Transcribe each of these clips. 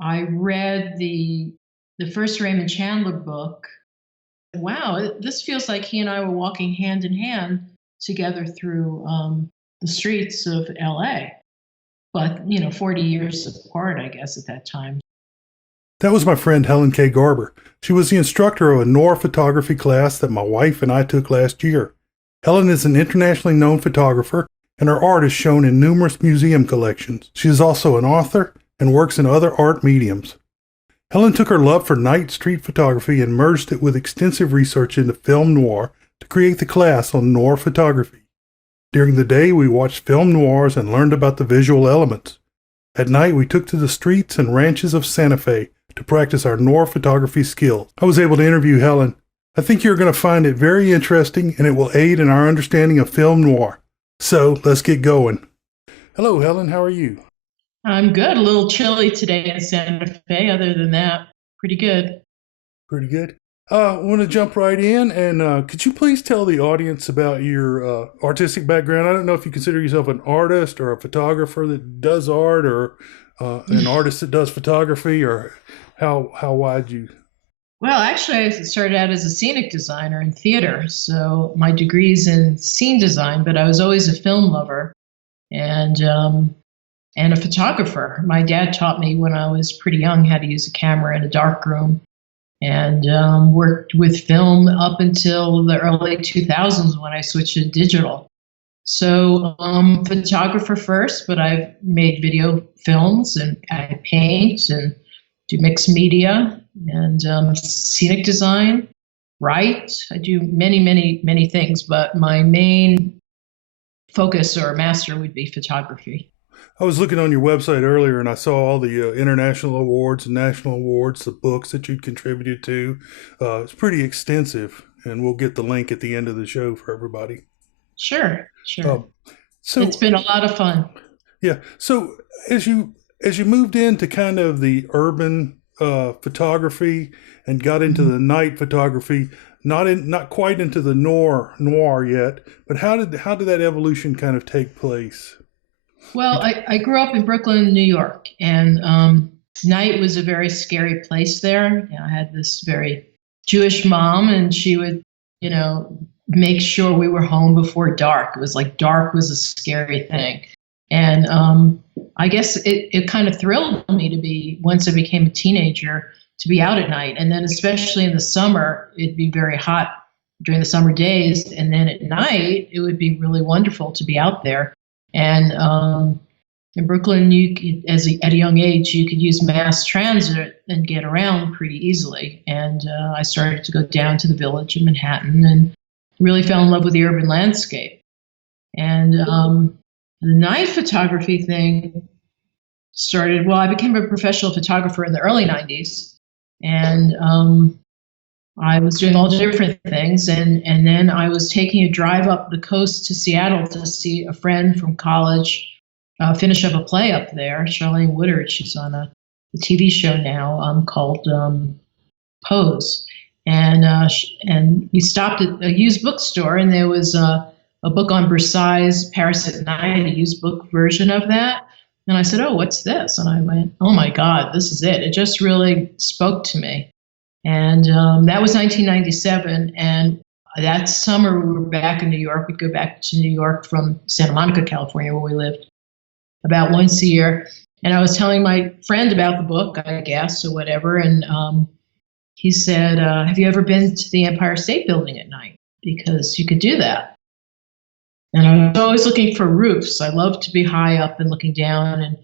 I read the first Raymond Chandler book. Wow, this feels like he and I were walking hand in hand together through the streets of LA. But, 40 years apart, I guess, at that time. That was my friend Helen K. Garber. She was the instructor of a Noir Photography class that my wife and I took last year. Helen is an internationally known photographer, and her art is shown in numerous museum collections. She is also an author and works in other art mediums. Helen took her love for night street photography and merged it with extensive research into film noir to create the class on noir photography. During the day, we watched film noirs and learned about the visual elements. At night, we took to the streets and ranches of Santa Fe to practice our noir photography skills. I was able to interview Helen. I think you're going to find it very interesting, and it will aid in our understanding of film noir. So, let's get going. Hello, Helen. How are you? I'm good. A little chilly today in Santa Fe. Other than that, pretty good. Pretty good. I want to jump right in, and could you please tell the audience about your artistic background? I don't know if you consider yourself an artist or a photographer that does art, or an artist that does photography, or how wide you... Well, actually, I started out as a scenic designer in theater. So my degree's in scene design, but I was always a film lover and a photographer. My dad taught me when I was pretty young how to use a camera in a dark room, and worked with film up until the early 2000s when I switched to digital. So photographer first, but I've made video films, and I paint and do mixed media and scenic design, write. I do many things, but my main focus or master would be photography. I was looking on your website earlier, and I saw all the international awards and national awards, the books that you'd contributed to. It's pretty extensive, and we'll get the link at the end of the show for everybody. Sure. So it's been a lot of fun. Yeah. So as you moved into kind of the urban photography and got into the night photography, not quite into the noir yet, but how did that evolution kind of take place? Well, I grew up in Brooklyn, New York, and night was a very scary place there. I had this very Jewish mom, and she would, make sure we were home before dark. It was like dark was a scary thing. And I guess it kind of thrilled me to be, once I became a teenager, to be out at night. And then especially in the summer, it'd be very hot during the summer days. And then at night, it would be really wonderful to be out there. And in Brooklyn, at a young age, you could use mass transit and get around pretty easily. And I started to go down to the Village in Manhattan and really fell in love with the urban landscape. And the night photography thing started, well, I became a professional photographer in the early 90s. And I was doing all different things. And then I was taking a drive up the coast to Seattle to see a friend from college finish up a play up there, Charlene Woodard. She's on a TV show now called Pose. And we stopped at a used bookstore, and there was a book on Versailles' Paris at Night, a used book version of that. And I said, oh, what's this? And I went, oh my God, this is it. It just really spoke to me. And that was 1997. And that summer we were back in New York. We'd go back to New York from Santa Monica, California, where we lived, about once a year. And I was telling my friend about the book, I guess, or whatever. And he said, have you ever been to the Empire State Building at night? Because you could do that. And I was always looking for roofs. I love to be high up and looking down. And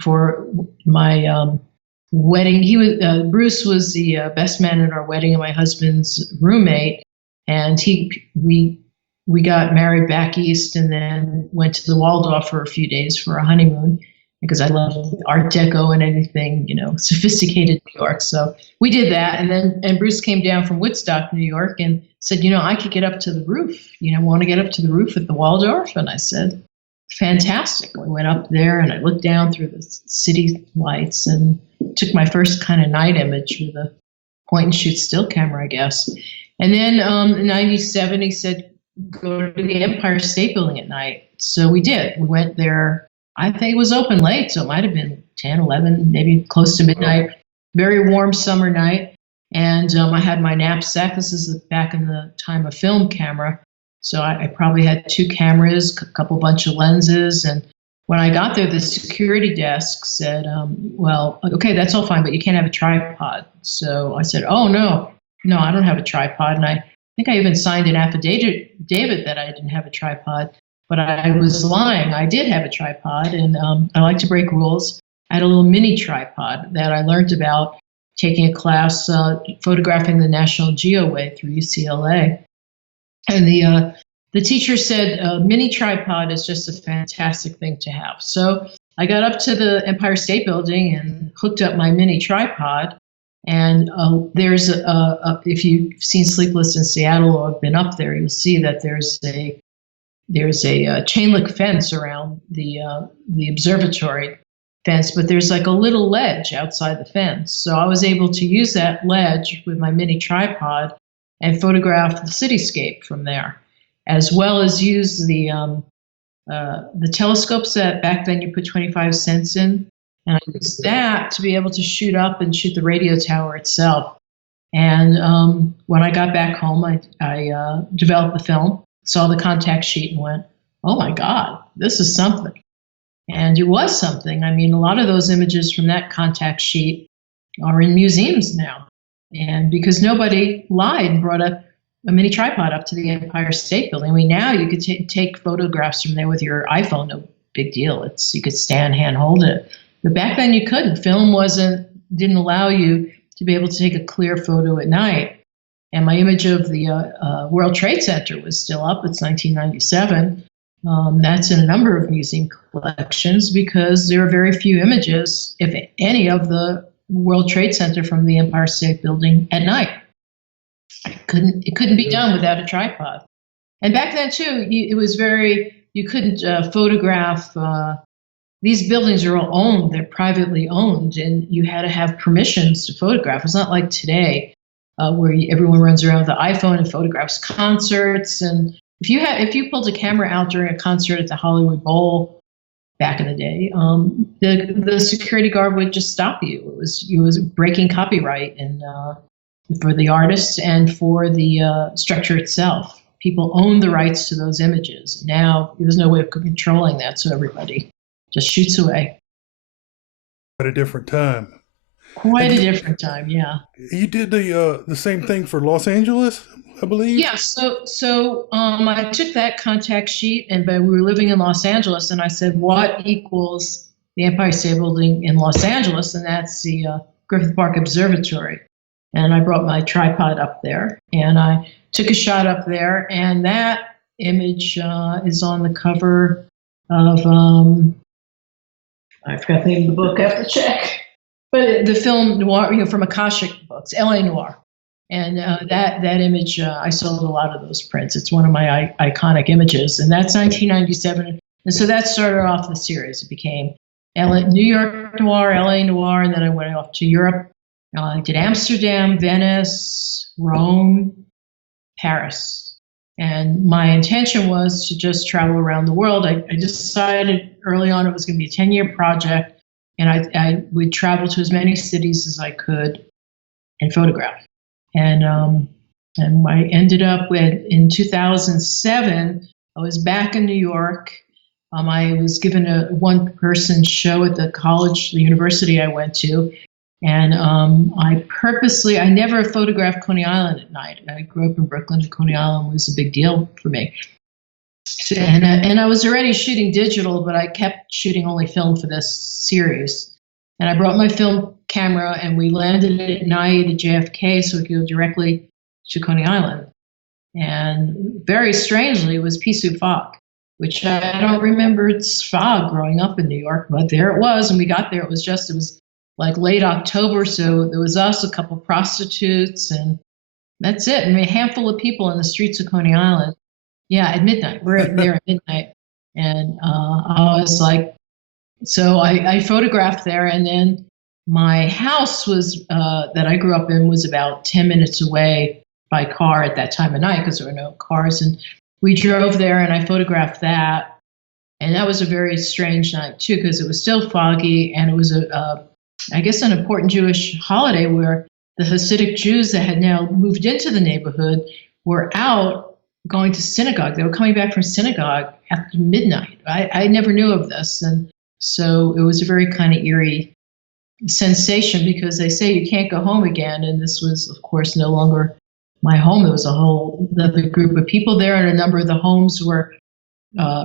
for my wedding, Bruce was the best man at our wedding and my husband's roommate. And we got married back east and then went to the Waldorf for a few days for a honeymoon, because I love Art Deco and anything, sophisticated New York. So we did that. And Bruce came down from Woodstock, New York, and said, I could get up to the roof. Want to get up to the roof at the Waldorf? And I said, fantastic. We went up there and I looked down through the city lights and took my first kind of night image with a point and shoot still camera, I guess. And then in 97, he said, go to the Empire State Building at night. So we did. We went there. I think it was open late, so it might have been 10, 11, maybe close to midnight. Very warm summer night. And I had my knapsack. This is back in the time of film camera. So I probably had 2 cameras, a couple bunch of lenses. And when I got there, the security desk said, well, okay, that's all fine, but you can't have a tripod. So I said, oh, no, I don't have a tripod. And I think I even signed an affidavit that I didn't have a tripod. But I was lying. I did have a tripod, and I like to break rules. I had a little mini tripod that I learned about taking a class photographing the National Geoway through UCLA. And the teacher said, mini tripod is just a fantastic thing to have. So I got up to the Empire State Building and hooked up my mini tripod. And there's if you've seen Sleepless in Seattle or have been up there, you'll see that there's a chain link fence around the observatory fence, but there's like a little ledge outside the fence. So I was able to use that ledge with my mini tripod and photograph the cityscape from there, as well as use the telescopes that back then you put 25 cents in, and I used that to be able to shoot up and shoot the radio tower itself. And when I got back home, I developed the film, saw the contact sheet, and went, oh my God, this is something. And it was something. I mean, a lot of those images from that contact sheet are in museums now. And because nobody lied and brought a mini tripod up to the Empire State Building. I mean, now you could take photographs from there with your iPhone, no big deal. You could stand, hand, hold it. But back then you couldn't. Film didn't allow you to be able to take a clear photo at night. And my image of the World Trade Center was still up. It's 1997. That's in a number of museum collections because there are very few images, if any, of the World Trade Center from the Empire State Building at night. It couldn't be done without a tripod. And back then too, you couldn't photograph. These buildings are all owned; they're privately owned, and you had to have permissions to photograph. It's not like today, where everyone runs around with the iPhone and photographs concerts. And if you pulled a camera out during a concert at the Hollywood Bowl back in the day, the security guard would just stop you. It was breaking copyright and for the artist and for the structure itself. People own the rights to those images. Now there's no way of controlling that, so everybody just shoots away. At a different time. Quite a different time, yeah. You did the same thing for Los Angeles, I believe? Yeah, so I took that contact sheet, but we were living in Los Angeles, and I said, what equals the Empire State Building in Los Angeles? And that's the Griffith Park Observatory. And I brought my tripod up there, and I took a shot up there, and that image is on the cover of, I forgot the name of the book, I have to check. But the Film Noir, from Akashic Books, LA Noir. And that image, I sold a lot of those prints. It's one of my iconic images, and that's 1997. And so that started off the series. It became New York Noir, LA Noir, and then I went off to Europe. I did Amsterdam, Venice, Rome, Paris. And my intention was to just travel around the world. I decided early on it was going to be a 10-year project, and I would travel to as many cities as I could and photograph. And I ended up in 2007, I was back in New York. I was given a one-person show at the university I went to. And I never photographed Coney Island at night. I grew up in Brooklyn, and Coney Island was a big deal for me. And I was already shooting digital, but I kept shooting only film for this series. And I brought my film camera, and we landed at night at JFK so we could go directly to Coney Island. And very strangely, it was pea soup fog, which I don't remember its fog growing up in New York, but there it was. And we got there, it was like late October, so there was us, a couple prostitutes, and that's it. I mean, a handful of people in the streets of Coney Island. Yeah, at midnight. We're there at midnight. And I was like, so I photographed there, and then my house was that I grew up in was about 10 minutes away by car at that time of night because there were no cars. And we drove there, and I photographed that. And that was a very strange night too, because it was still foggy, and it was I guess, an important Jewish holiday where the Hasidic Jews that had now moved into the neighborhood were out going to synagogue. They were coming back from synagogue after midnight. I never knew of this, and so it was a very kind of eerie sensation, because they say you can't go home again, and this was, of course, no longer my home. There was a whole other group of people there, and a number of the homes were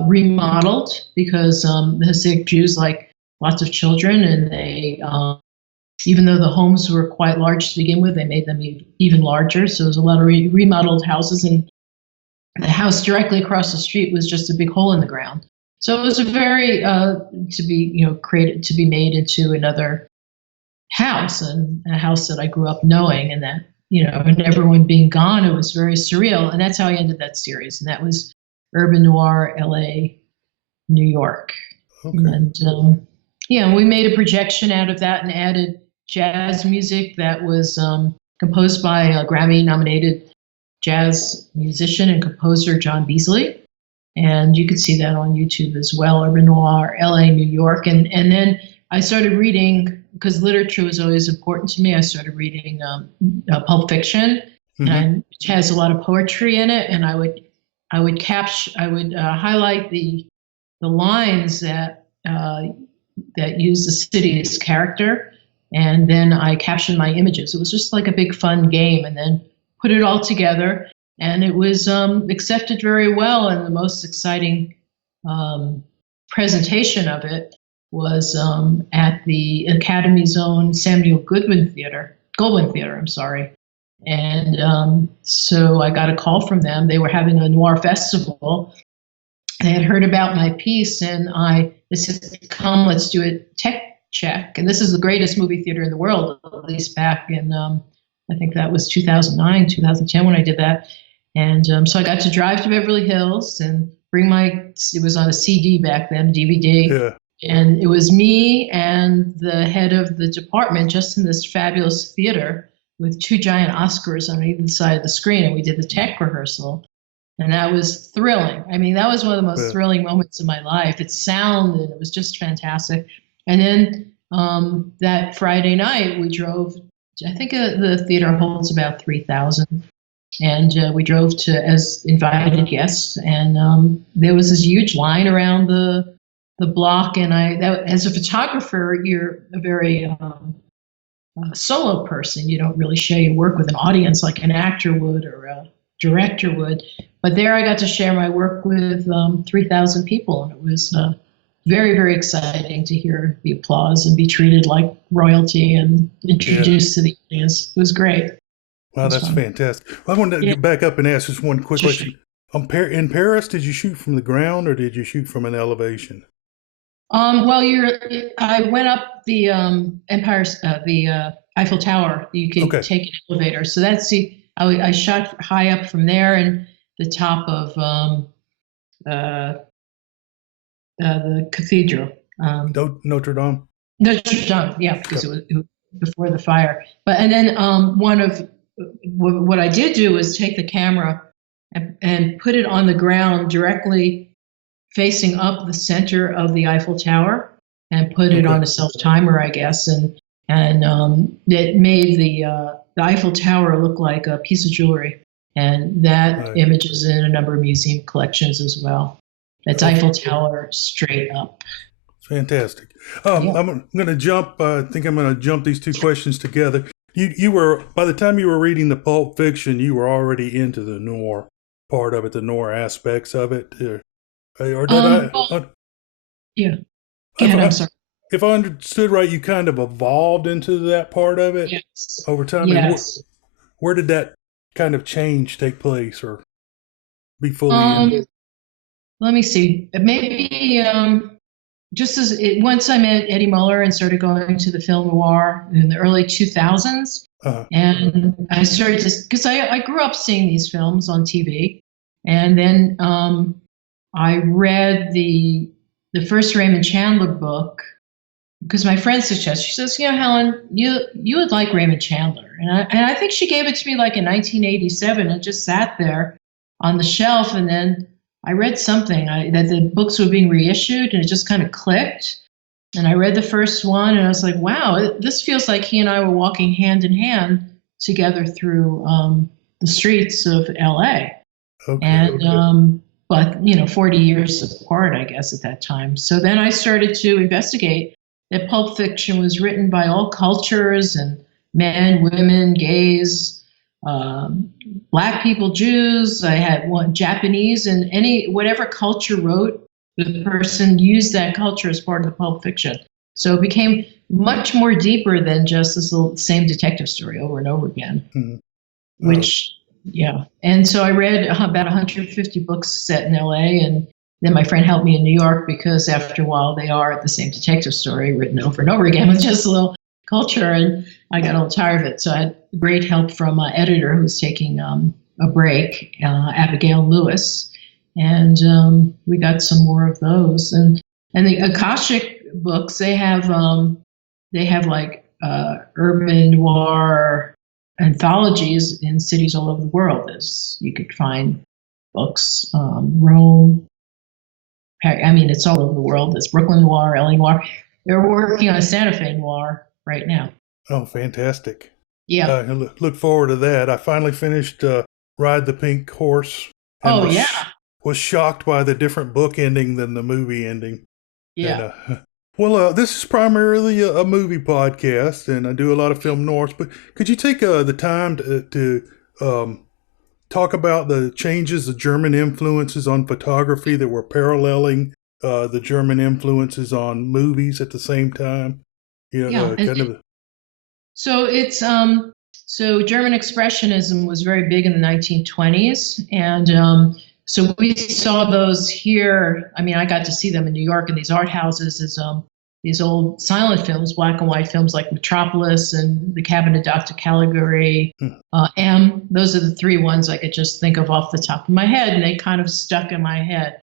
remodeled because the Hasidic Jews like lots of children, and they, even though the homes were quite large to begin with, they made them even larger. So there's a lot of remodeled houses, and the house directly across the street was just a big hole in the ground. So it was a very created to be made into another house, and a house that I grew up knowing, and that, and everyone being gone, it was very surreal. And that's how I ended that series, and that was Urban Noir, LA, New York. Okay. And we made a projection out of that and added jazz music that was composed by a Grammy-nominated jazz musician and composer, John Beasley. And you could see that on YouTube as well, Urban Noir, LA, New York. And then I started reading, because literature was always important to me, I started reading Pulp Fiction, which has a lot of poetry in it. And I would highlight the lines that use the city as character, and then I captioned my images. It was just like a big fun game, and then put it all together, and it was accepted very well. And the most exciting presentation of it was at the Academy's own Samuel Goldwyn Theater. And so I got a call from them. They were having a noir festival. They had heard about my piece, and they said, come, let's do a tech check. And this is the greatest movie theater in the world, at least back in, I think that was 2009, 2010 when I did that. And so I got to drive to Beverly Hills and bring it was on a CD back then, DVD. Yeah. And it was me and the head of the department just in this fabulous theater with two giant Oscars on either side of the screen. And we did the tech rehearsal. And that was thrilling. I mean, that was one of the most thrilling moments of my life. It sounded, it was just fantastic. And then that Friday night, we drove, I think the theater holds about 3,000. And we drove as invited guests. And there was this huge line around the block. And as a photographer, you're a very solo person. You don't really share your work with an audience like an actor would or a director would. But there I got to share my work with 3,000 people. And it was very, very exciting to hear the applause and be treated like royalty and introduced to the audience. It was great. Wow, that's fantastic. Well, I wanted to get back up and ask just one quick question. In Paris, did you shoot from the ground or did you shoot from an elevation? I went up the the Eiffel Tower. You can take an elevator. So that's I shot high up from there, and the top of the cathedral. Notre Dame? Notre Dame, yeah, because it was before the fire. And then what I did do was take the camera and put it on the ground directly facing up the center of the Eiffel Tower, and put it on a self-timer, I guess. And it made the Eiffel Tower look like a piece of jewelry. And that image is in a number of museum collections as well. That's Eiffel Tower straight up. Fantastic. I'm going to jump. I think I'm going to jump these two questions together. You were, by the time you were reading the Pulp Fiction, you were already into the noir part of it, the noir aspects of it. Or did I? Yeah. Go ahead, I'm sorry. If I understood right, you kind of evolved into that part of it over time. Yes. Where did that kind of change take place, or be fully in? Let me see. Maybe once I met Eddie Muller and started going to the Film Noir in the early 2000s, and I started because I grew up seeing these films on TV, and then I read the first Raymond Chandler book because my friend suggested. She says, Helen, you would like Raymond Chandler. And I think she gave it to me like in 1987 and just sat there on the shelf. And then I read something that the books were being reissued, and it just kind of clicked. And I read the first one, and I was like, wow, this feels like he and I were walking hand in hand together through the streets of LA. Okay. And, but, 40 years apart, I guess, at that time. So then I started to investigate that Pulp Fiction was written by all cultures and men, women, gays, Black people, Jews. I had one Japanese, and whatever culture wrote, the person used that culture as part of the Pulp Fiction. So it became much more deeper than just this same detective story over and over again. Mm-hmm. Which, yeah. And so I read about 150 books set in LA, and then my friend helped me in New York because after a while they are the same detective story written over and over again with just a little culture, and I got a little tired of it. So I had great help from an editor who was taking a break, Abigail Lewis, and we got some more of those. And the Akashic books, they have like urban noir anthologies in cities all over the world. You could find books, Rome. I mean, it's all over the world. There's Brooklyn Noir, LA Noir. They're working on a Santa Fe Noir right now. Oh, fantastic. Yeah. I look forward to that. I finally finished Ride the Pink Horse. And was shocked by the different book ending than the movie ending. Yeah. And, this is primarily a movie podcast, and I do a lot of film noirs, but could you take the time to talk about the changes, the German influences on photography that were paralleling the German influences on movies at the same time? So it's so German Expressionism was very big in the 1920s, and so we saw those here. I mean, I got to see them in New York in these art houses as these old silent films, black and white films like Metropolis and The Cabin of Dr. Caligari, M. Those are the three ones I could just think of off the top of my head, and they kind of stuck in my head.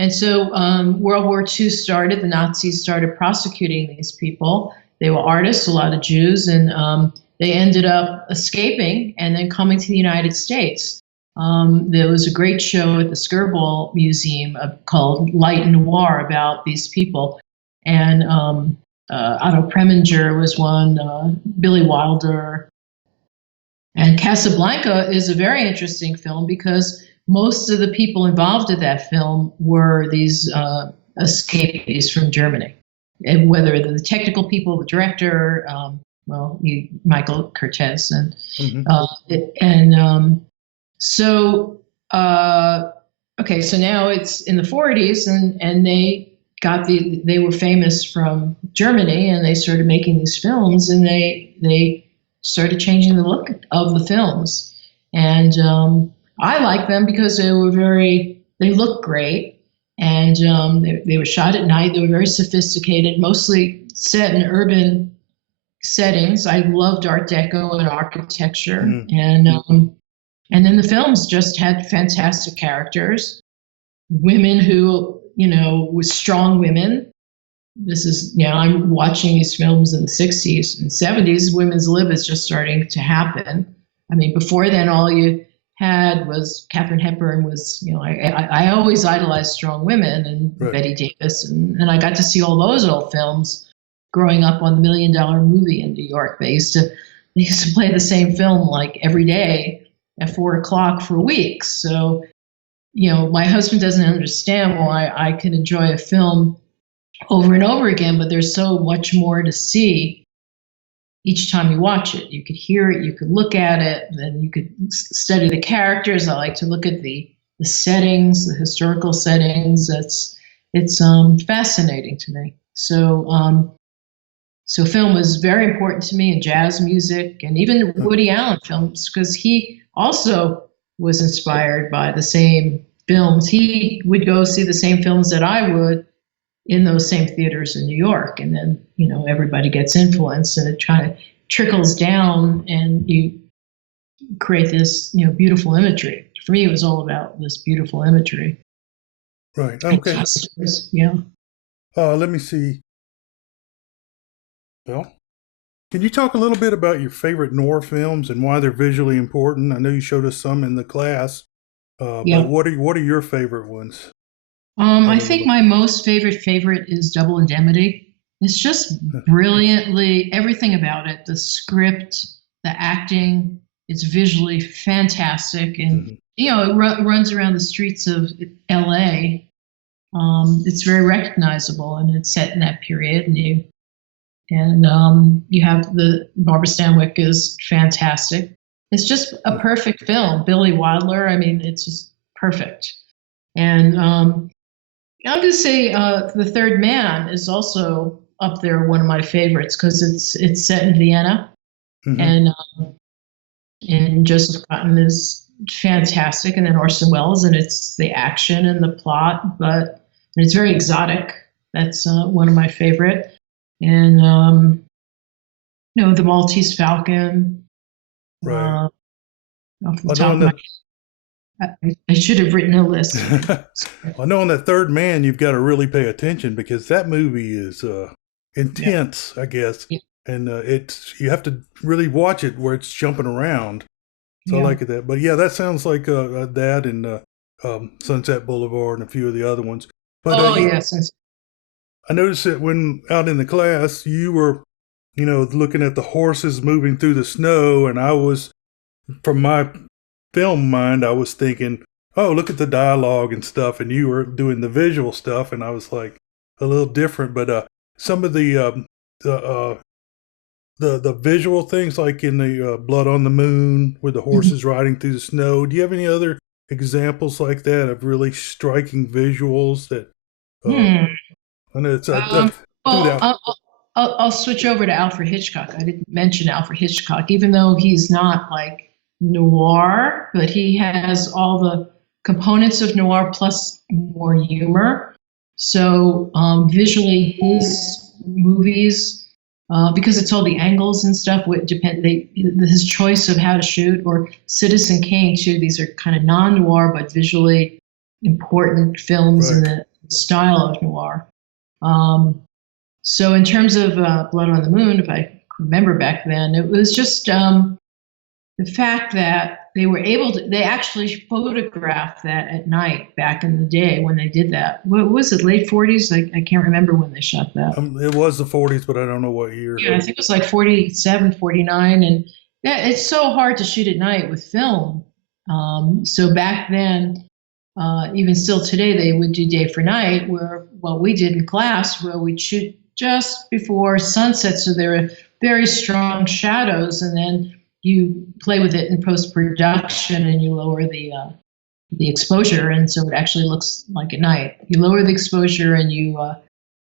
And so World War II started. The Nazis started prosecuting these people. They were artists, a lot of Jews, and they ended up escaping and then coming to the United States. There was a great show at the Skirball Museum called Light and Noir about these people. And Otto Preminger was one, Billy Wilder. And Casablanca is a very interesting film because most of the people involved in that film were these escapees from Germany. And whether the technical people, the director, Michael Curtiz, so now it's in the 40s, and they were famous from Germany, and they started making these films, and they started changing the look of the films, and I like them because they looked great, and they were shot at night. They were very sophisticated, mostly set in urban settings. I loved Art Deco and architecture, and then the films just had fantastic characters, women who, were strong women. This is, I'm watching these films in the 60s and 70s. Women's lib is just starting to happen. I mean, before then, all you had was Katharine Hepburn was, I always idolized strong women, and Betty Davis. And I got to see all those old films growing up on the $1 Million Movie in New York. They used to play the same film like every day at 4:00 for weeks. So, my husband doesn't understand why I can enjoy a film over and over again, but there's so much more to see each time you watch it. You could hear it, you could look at it, then you could study the characters. I like to look at the settings, the historical settings. It's fascinating to me. So film was very important to me, and jazz music, and even Woody Allen films, because he also was inspired by the same films. He would go see the same films that I would in those same theaters in New York. And then, everybody gets influenced, and it kind of trickles down, and you create this, beautiful imagery. For me, it was all about this beautiful imagery. Right. Okay. Yeah. Let me see. Well, can you talk a little bit about your favorite noir films and why they're visually important? I know you showed us some in the class, But Yeah. what are your favorite ones I other than think my most favorite is Double Indemnity. It's just brilliantly everything about it. The script, the acting, it's visually fantastic, and Mhm. it runs around the streets of L.A. It's very recognizable, and it's set in that period. And you have the Barbara Stanwyck is fantastic. It's just a perfect film. Billy Wilder. I mean, it's just perfect. And I'll just say The Third Man is also up there, one of my favorites, because it's set in Vienna, Mhm. and Joseph Cotton is fantastic, and then Orson Welles, and it's the action and the plot, and it's very exotic. That's one of my favorite, and The Maltese Falcon. Right. Uh, Off the I know top in of my, the I should have written a list. I know in that Third Man you've got to really pay attention because that movie is Yeah, intense, I guess, yeah, and it's you have to really watch it where it's jumping around. So I yeah. like it that. But yeah, that sounds like that and Sunset Boulevard and a few of the other ones. But Oh yes, I noticed that when out in the class you were, looking at the horses moving through the snow, and I was from my film mind, I was thinking, oh, look at the dialogue and stuff, and you were doing the visual stuff, and I was like a little different. But some of the the visual things, like in the Blood on the Moon, with the Mhm. horses riding through the snow. Do you have any other examples like that of really striking visuals that? Uh, Hmm. I know it's Um, through well, that. I'll switch over to Alfred Hitchcock. I didn't mention Alfred Hitchcock, even though he's not like noir, but he has all the components of noir plus more humor. So visually, his movies, because it's all the angles and stuff, would depend. His choice of how to shoot, or Citizen Kane too. These are kind of non-noir but visually important films in Right. the style of noir. Um, so in terms of Blood on the Moon, if I remember back then, it was just the fact that they actually photographed that at night back in the day when they did that. What was it, late 40s? I can't remember when they shot that. It was the 40s, but I don't know what year. Yeah, I think it was like 47, 49. And yeah, it's so hard to shoot at night with film. So back then, even still today, they would do day for night, where what we did in class, where we'd shoot just before sunset, so there are very strong shadows, and then you play with it in post production, and you lower the exposure, and so it actually looks like at night. You lower the exposure, and you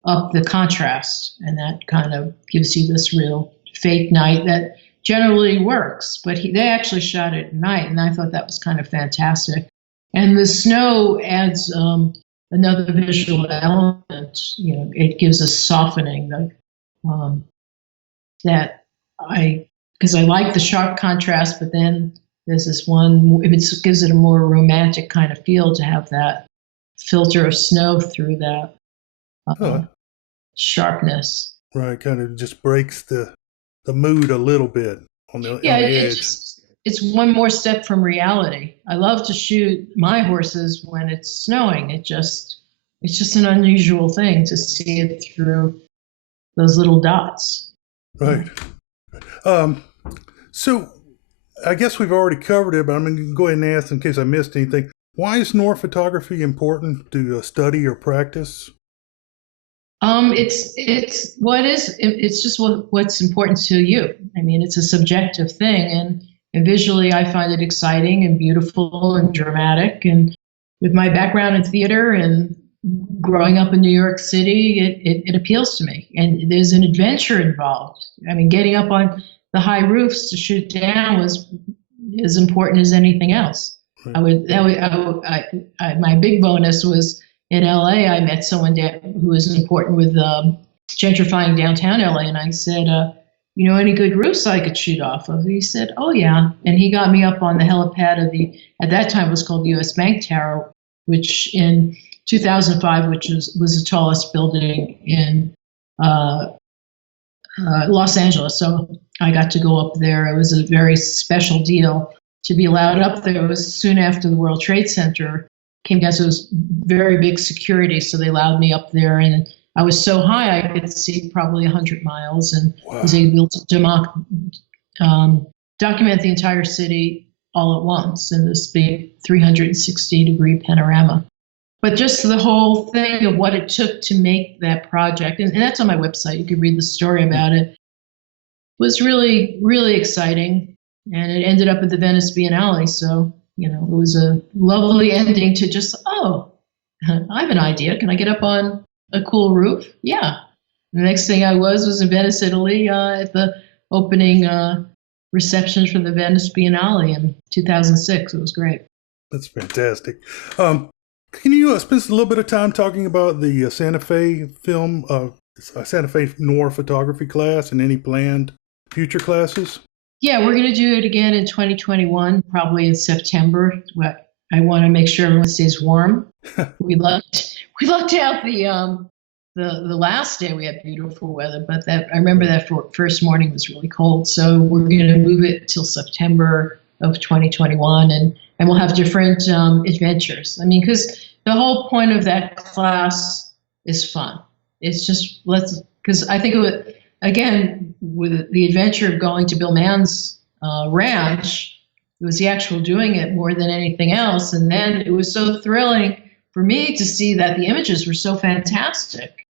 up the contrast, and that kind of gives you this real fake night that generally works. But they actually shot it at night, and I thought that was kind of fantastic. And the snow adds another visual element. It gives a softening um, that I because I like the sharp contrast, but then there's this one. It gives it a more romantic kind of feel to have that filter of snow through that Oh, uh, sharpness. right. Kind of just breaks the mood a little bit Yeah, on the it edge. just it's one more step from reality. I love to shoot my horses when it's snowing. It's just an unusual thing to see it through those little dots. Right. Um, so I guess we've already covered it, but I'm going to go ahead and ask in case I missed anything. Why is noir photography important to study or practice? It's just what's important to you. I mean, it's a subjective thing, and visually, I find it exciting and beautiful and dramatic. And with my background in theater and growing up in New York City, it appeals to me. And there's an adventure involved. I mean, getting up on the high roofs to shoot down was as important as anything else. Right. I would that would, My big bonus was in LA. I met someone who was important with gentrifying downtown LA, and I said, any good roofs I could shoot off of? He said, oh yeah, and he got me up on the helipad of at that time it was called the U.S. Bank Tower, which in 2005, which was the tallest building in Los Angeles. So I got to go up there. It was a very special deal to be allowed up there. It was soon after the World Trade Center came down, so it was very big security. So they allowed me up there, and I was so high I could see probably 100 miles, and was able to document the entire city all at once in this big 360-degree panorama. But just the whole thing of what it took to make that project, and that's on my website, you could read the story about it, was really, really exciting. And it ended up at the Venice Biennale. So, it was a lovely ending to just, I have an idea. Can I get up on a cool roof? Yeah. The next thing I was in Venice, Italy, at the opening reception for the Venice Biennale in 2006. It was great. That's fantastic. Can you spend a little bit of time talking about the Santa Fe Santa Fe Noir Photography class and any planned future classes? Yeah, we're going to do it again in 2021, probably in September. I want to make sure everyone stays warm. We lucked out the last day we had beautiful weather, but I remember that first morning was really cold. So we're going to move it till September of 2021, and we'll have different adventures. I mean, because the whole point of that class is fun. It's just because I think again, with the adventure of going to Bill Mann's ranch, it was the actual doing it more than anything else. And then it was so thrilling for me to see that the images were so fantastic.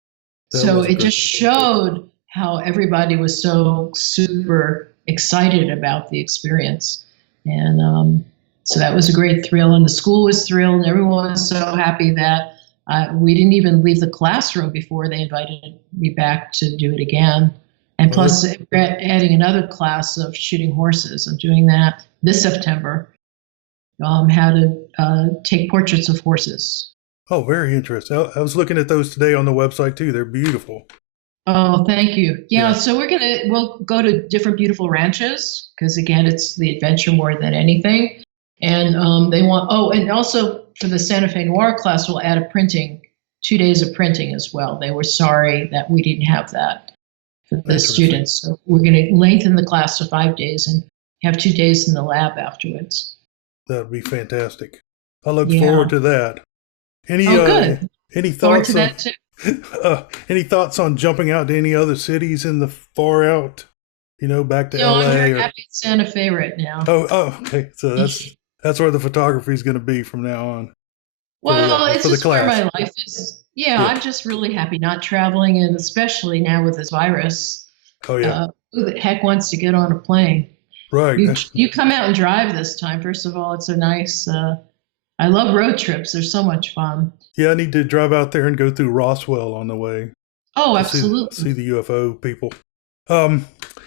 So it just showed how everybody was so super excited about the experience. And so that was a great thrill. And the school was thrilled, and everyone was so happy that we didn't even leave the classroom before they invited me back to do it again. And plus, adding another class of shooting horses. I'm doing that this September. How to take portraits of horses. Oh, very interesting. I was looking at those today on the website too. They're beautiful. Oh, thank you. Yeah, so we'll go to different beautiful ranches because again, it's the adventure more than anything. And they want. Oh, and also for the Santa Fe Noir class, we'll add 2 days of printing as well. They were sorry that we didn't have that for the students. So we're going to lengthen the class to 5 days and have 2 days in the lab afterwards. That would be fantastic. I look forward to that. Good. Any Forward thoughts to that too. Any thoughts on jumping out to any other cities in the far out? Back to LA. I'm very happy in Santa Fe right now. Oh, okay. So that's where the photography is going to be from now on. Well, it's for the just where class. my life is. Yeah, I'm just really happy not traveling, and especially now with this virus. Oh yeah. Who the heck wants to get on a plane? Right. You come out and drive this time. First of all, it's so nice. I love road trips. They're so much fun. Yeah, I need to drive out there and go through Roswell on the way. Oh, absolutely. See the UFO people.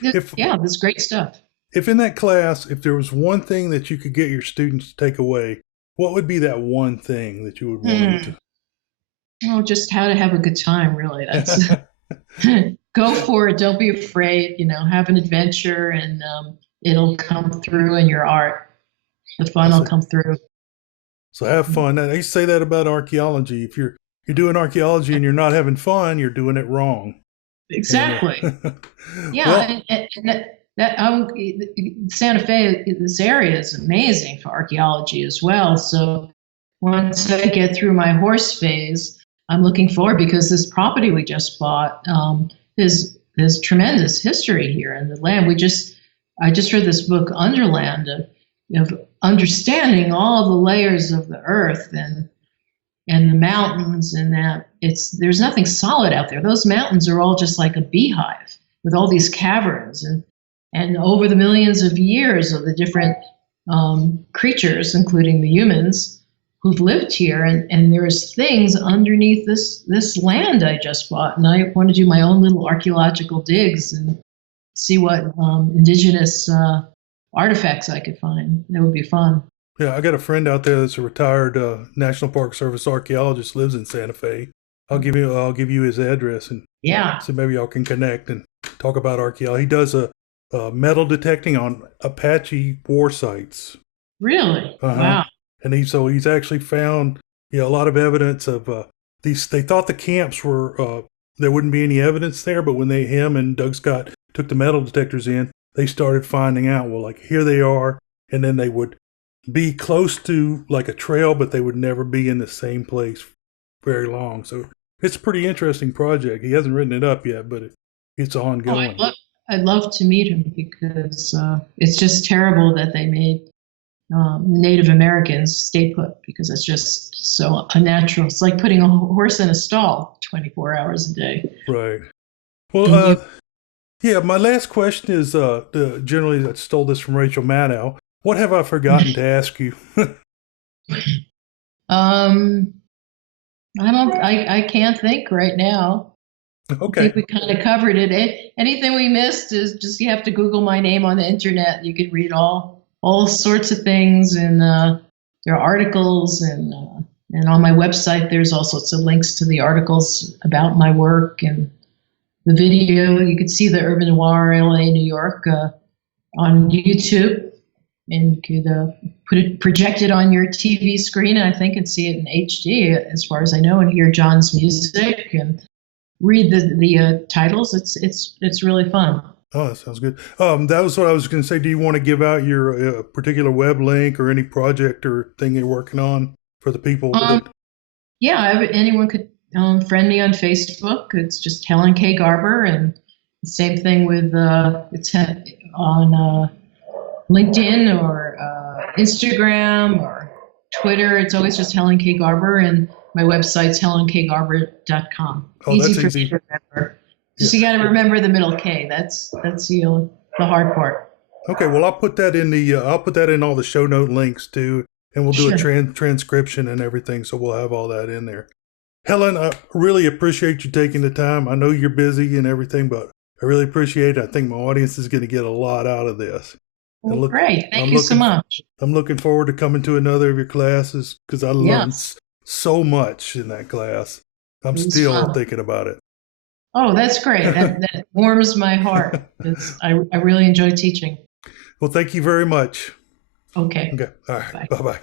There's great stuff. If in that class, if there was one thing that you could get your students to take away, what would be that one thing that you would want them to? Oh, just how to have a good time, really. That's go for it. Don't be afraid. Have an adventure, and it'll come through in your art. The fun will come through. So have fun. I used to say that about archaeology. If you're doing archaeology and you're not having fun, you're doing it wrong. Exactly. Yeah, Santa Fe, this area is amazing for archaeology as well. So once I get through my horse phase, I'm looking forward because this property we just bought, there's tremendous history here in the land. I just read this book, Underland, of understanding all the layers of the earth and the mountains, and that there's nothing solid out there. Those mountains are all just like a beehive with all these caverns, and over the millions of years of the different creatures, including the humans who've lived here, and there's things underneath this land I just bought, and I want to do my own little archaeological digs and see what indigenous artifacts I could find. That would be fun. Yeah, I got a friend out there that's a retired National Park Service archaeologist, lives in Santa Fe. I'll give you his address, and so maybe y'all can connect and talk about archaeology. He does a metal detecting on Apache war sites. Really? Wow. And he's actually found a lot of evidence of these. They thought the camps were there wouldn't be any evidence there, but when him and Doug Scott took the metal detectors in, they started finding out, well, like here they are, and then they would be close to like a trail, but they would never be in the same place very long. So it's a pretty interesting project. He hasn't written it up yet, but it's Oh, ongoing. I'd love to meet him because it's just terrible that they made Native Americans stay put because it's just so unnatural. It's like putting a horse in a stall 24 hours a day. Right. Well, yeah, my last question is generally I stole this from Rachel Maddow. What have I forgotten to ask you? um, I can't think right now. Okay. I think we kind of covered it. Anything we missed is just you have to Google my name on the internet. You can read all sorts of things, and there are articles, and on my website there's all sorts of links to the articles about my work and the video. You could see the Urban Noir LA New York on YouTube, and you could project it on your TV screen, I think, and see it in HD as far as I know, and hear John's music and read the titles. It's really fun. Oh, that sounds good. That was what I was going to say. Do you want to give out your particular web link or any project or thing you're working on for the people? Yeah, anyone could friend me on Facebook. It's just Helen K. Garber, and the same thing with it's on LinkedIn or Instagram or Twitter. It's always just Helen K. Garber, and my website's helenkgarber.com. Oh, Easy that's for easy. you to remember. Just you got to remember the middle K. That's the hard part. Okay, well I'll put that in I'll put that in all the show note links too, and we'll do a transcription and everything, so we'll have all that in there. Helen, I really appreciate you taking the time. I know you're busy and everything, but I really appreciate it. I think my audience is going to get a lot out of this. Well, great. Thank you so much. I'm looking forward to coming to another of your classes because I learned so much in that class. I'm still thinking about it. Oh, that's great. That warms my heart. I really enjoy teaching. Well, thank you very much. Okay. All right. Bye-bye.